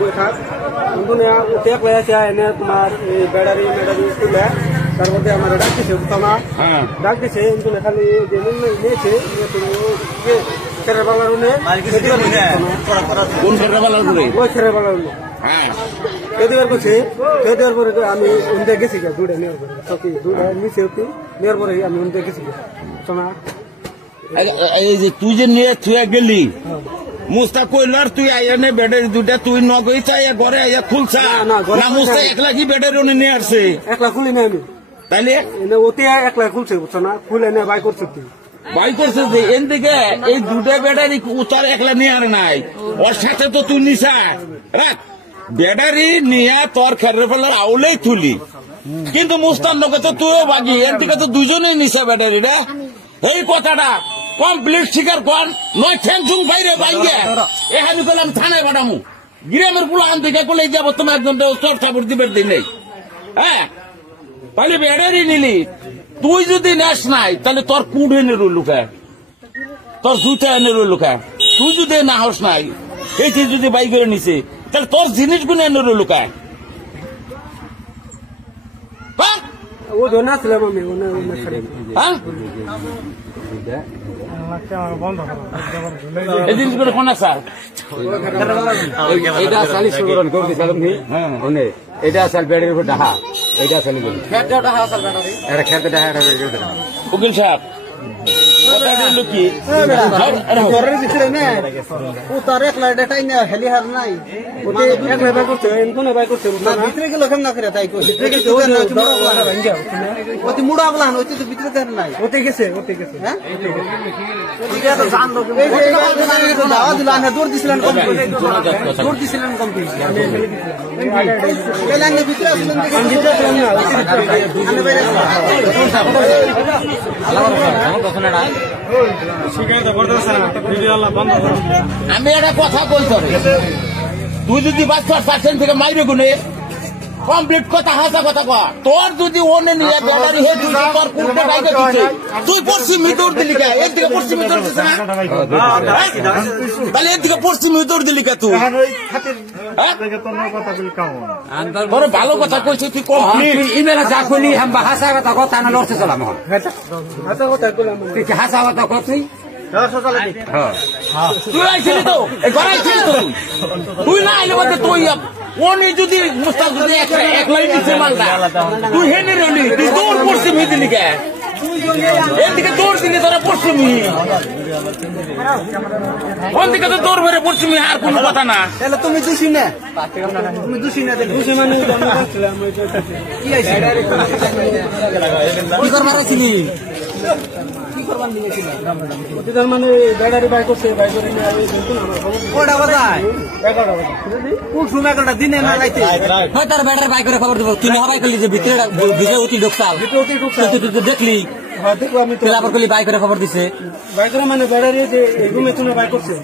বই থাক টেক হয়ে আছে এনে তোমার এই ব্যাটারি তুলে তার মধ্যে আমার ডাক দিছে তোমা ডাক দিছে কিন্তু খালি যে নিয়েছে ছেড়ে বালার কোন ছেড়ে বালার ওই ছেড়ে বালার দেওয়ার করছে দেওয়ার পরে আমি উনতে গেছি দুটা নেওয়ার পরে সত্যি দুটা নিচে নেওয়ার পরে আমি উনতে গেছি শোনা এই যে তুই যে নিয়ে তুই গেলি মুস্তা কইল আর তুই আইয়া নে ব্যাটারি দুটা তুই নগই চাই ঘরে আইয়া খুলছা না মুস্তা একলা কি ব্যাটারি নিয়ে আসছে একলা খুলি না আমি তাইলে ওতে একলা খুলছে বুঝছো না খুলে নে বাই করছে তুই বাই করছে যে এন থেকে এই দুটা ব্যাটারি উত্তর একলা নিয়ে আর নাই ওর সাথে তো তুই নিশা রাখ ব্যাটারি নিয়ে তোর খেরের ফেলার আউলেই তুলি কিন্তু মুস্তান লোকে তো তুইও বাগি এর থেকে তো দুজনেই নিশা ব্যাটারিটা এই কথাটা কমপ্লিট স্বীকার কর নয় ঠ্যাংচুং বাইরে বাইরে এখানে করলাম থানায় পাঠামু গ্রামের পুলান থেকে বলে যাবো তোমার একজন চর্চা করতে পারতে নেই হ্যাঁ তাহলে ব্যাটারি নিলি তুই যদি নেস নাই তাহলে তোর কুড এনে রইলুকা তোর জুতা এনে রইলুকা তুই যদি না হস নাই এই চিজ যদি বাই করে নিছে তাহলে তোর জিনিসগুলো এনে রইলুকা ও ধরে আসলাম আমি হ্যাঁ এই জিনিসগুলো কোন স্যার এটা চালিশ করে দিলাম এটা আসল ব্যাটারির উপর ডাহা এটা আসল এটা খেতে ডাহা উকিল সাহেব কি তার এক লাখ টাই না হেলি হার নাই ওতে এক লাখ করছে কোনে বাই করছে ভিতরে গেল কেন না করে তাই কই ভিতরে গেছে ওতে মুড়া আগলা ওতে তো ভিতরে কেন নাই ওতে গেছে হ্যাঁ এটা তো জান লোক এই যে দাওয়া দিলাম না দৌড় দিছিলেন কম এলানে ভিতরে আসলেন দেখে ভিতরে আসলেন না আমি একটা কথা বলতে তুই যদি বাচ্চার পার্সেন্ট থেকে মাইরে গুনে কমপ্লিট কথা হাসা কথা কয়া তোর যদি ওনে নিয়ে ব্যাটারি হে তুই তোর কুড়টা বাইকে দিচ্ছে তুই পশ্চিমী দৌড় দিলি কে এর দিকে পশ্চিমী দৌড় দিচ্ছে না তাহলে এর দিকে পশ্চিমী দৌড় দিলি কে তুই ভালো কথা কইছি তুই কমপ্লিট ইমেলে যা কইলি হাম্বা হাসা কথা না লড়তে চলাম হাসা কথা কর তুই তুই আইছিলি তো ঘরে আইছিলি তো তুই না আইলে বলতে তুই ওনে যদি মুস্তাক যদি একলাই নিচে মালটা তুই হেনে রইলি তুই দৌড় পশ্চিমী দিলি কে এর দিকে দৌড় দিলি তোরা পশ্চিমী কোন দিকে তো দৌড় বেড়ে পশ্চিমী আর কোন কথা না তাহলে তুমি দোষী না দোষী মানে কি আইছে কি করবার আছিলি মানে ব্যাটারি বাই করছে বাই করে ওটা কোথায় 11টা দিনে না রাইতে তার ব্যাটারি বাই করে খবর দেবো তুই না বাই করলি যে ভিতরে অতি ঢুকতাল তুই দেখলি আমি বাই করে খবর দিছে বাই করে মানে ব্যাটারি যে রুমে তুমি বাই করছে